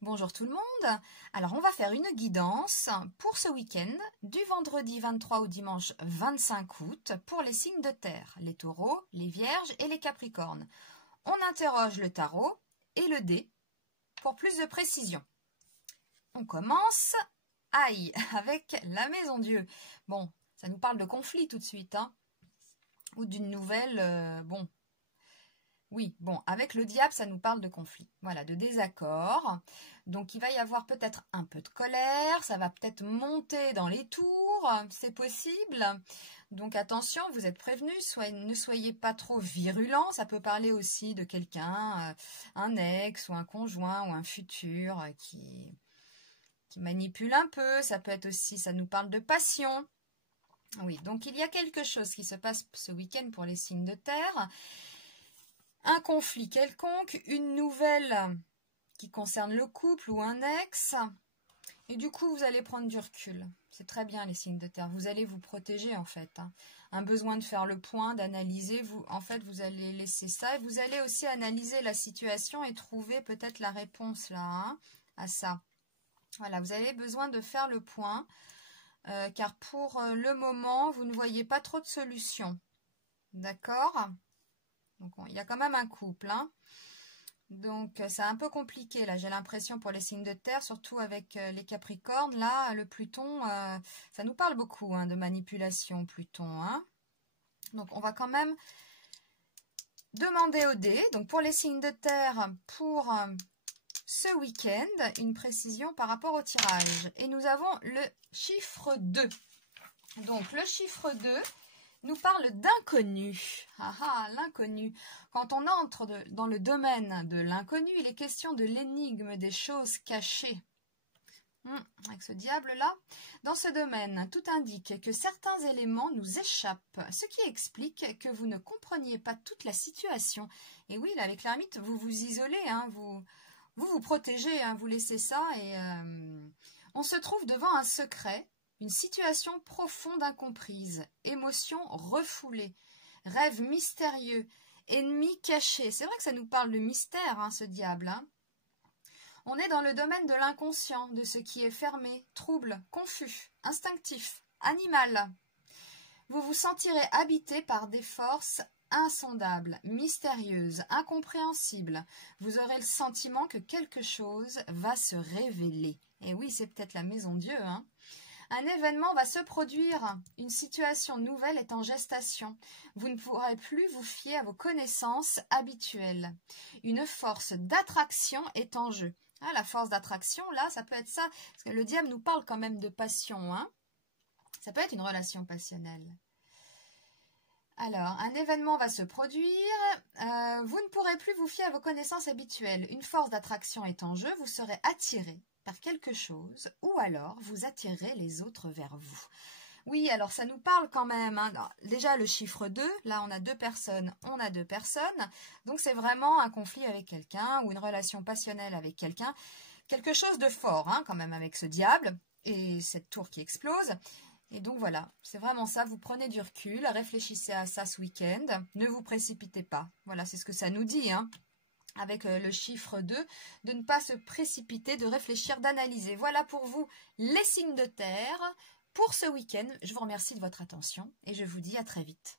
Bonjour tout le monde. Alors on va faire une guidance pour ce week-end du vendredi 23 au dimanche 25 août pour les signes de terre, les taureaux, les vierges et les capricornes. On interroge le tarot et le dé pour plus de précision. On commence, aïe, avec la maison Dieu. Bon, ça nous parle de conflit tout de suite, hein, ou d'une nouvelle, oui, bon, avec le diable, ça nous parle de conflit, voilà, de désaccord. Donc, il va y avoir peut-être un peu de colère, ça va peut-être monter dans les tours, c'est possible. Donc, attention, vous êtes prévenus, ne soyez pas trop virulents. Ça peut parler aussi de quelqu'un, un ex ou un conjoint ou un futur qui manipule un peu. Ça peut être aussi, ça nous parle de passion. Oui, donc il y a quelque chose qui se passe ce week-end pour les signes de terre. Un conflit quelconque, une nouvelle qui concerne le couple ou un ex. Et du coup, vous allez prendre du recul. C'est très bien les signes de terre. Vous allez vous protéger en fait. Un besoin de faire le point, d'analyser. En fait, vous allez laisser ça. Et vous allez aussi analyser la situation et trouver peut-être la réponse là à ça. Voilà, vous avez besoin de faire le point. Car pour le moment, vous ne voyez pas trop de solutions. D'accord ? Donc, il y a quand même un couple, hein. Donc, c'est un peu compliqué, là, j'ai l'impression, pour les signes de terre, surtout avec les capricornes. Là, le Pluton, ça nous parle beaucoup de manipulation, Pluton, hein. Donc, on va quand même demander au dé. Donc, pour les signes de terre, pour ce week-end, une précision par rapport au tirage. Et nous avons le chiffre 2. Donc, le chiffre 2... nous parle d'inconnu. L'inconnu. Quand on entre dans le domaine de l'inconnu, il est question de l'énigme des choses cachées. Avec ce diable-là. Dans ce domaine, tout indique que certains éléments nous échappent, ce qui explique que vous ne compreniez pas toute la situation. Et oui, là, avec l'ermite, vous vous isolez, hein, vous protégez, hein, vous laissez ça, et on se trouve devant un secret. Une situation profonde incomprise, émotion refoulée, rêve mystérieux, ennemi caché. C'est vrai que ça nous parle de mystère, hein, ce diable. Hein. On est dans le domaine de l'inconscient, de ce qui est fermé, trouble, confus, instinctif, animal. Vous vous sentirez habité par des forces insondables, mystérieuses, incompréhensibles. Vous aurez le sentiment que quelque chose va se révéler. Et oui, c'est peut-être la maison Dieu, hein. Un événement va se produire, une situation nouvelle est en gestation. Vous ne pourrez plus vous fier à vos connaissances habituelles. Une force d'attraction est en jeu. Ah, la force d'attraction, là, ça peut être ça, parce que le diable nous parle quand même de passion, hein. Ça peut être une relation passionnelle. Alors, un événement va se produire, vous ne pourrez plus vous fier à vos connaissances habituelles. Une force d'attraction est en jeu, vous serez attiré par quelque chose, ou alors vous attirerez les autres vers vous. Oui, alors ça nous parle quand même, hein. Déjà le chiffre 2, là on a deux personnes, donc c'est vraiment un conflit avec quelqu'un, ou une relation passionnelle avec quelqu'un, quelque chose de fort, hein, quand même, avec ce diable, et cette tour qui explose. Et donc voilà, c'est vraiment ça, vous prenez du recul, réfléchissez à ça ce week-end, ne vous précipitez pas, voilà, c'est ce que ça nous dit, hein. Avec le chiffre 2, de ne pas se précipiter, de réfléchir, d'analyser. Voilà pour vous les signes de terre pour ce week-end. Je vous remercie de votre attention et je vous dis à très vite.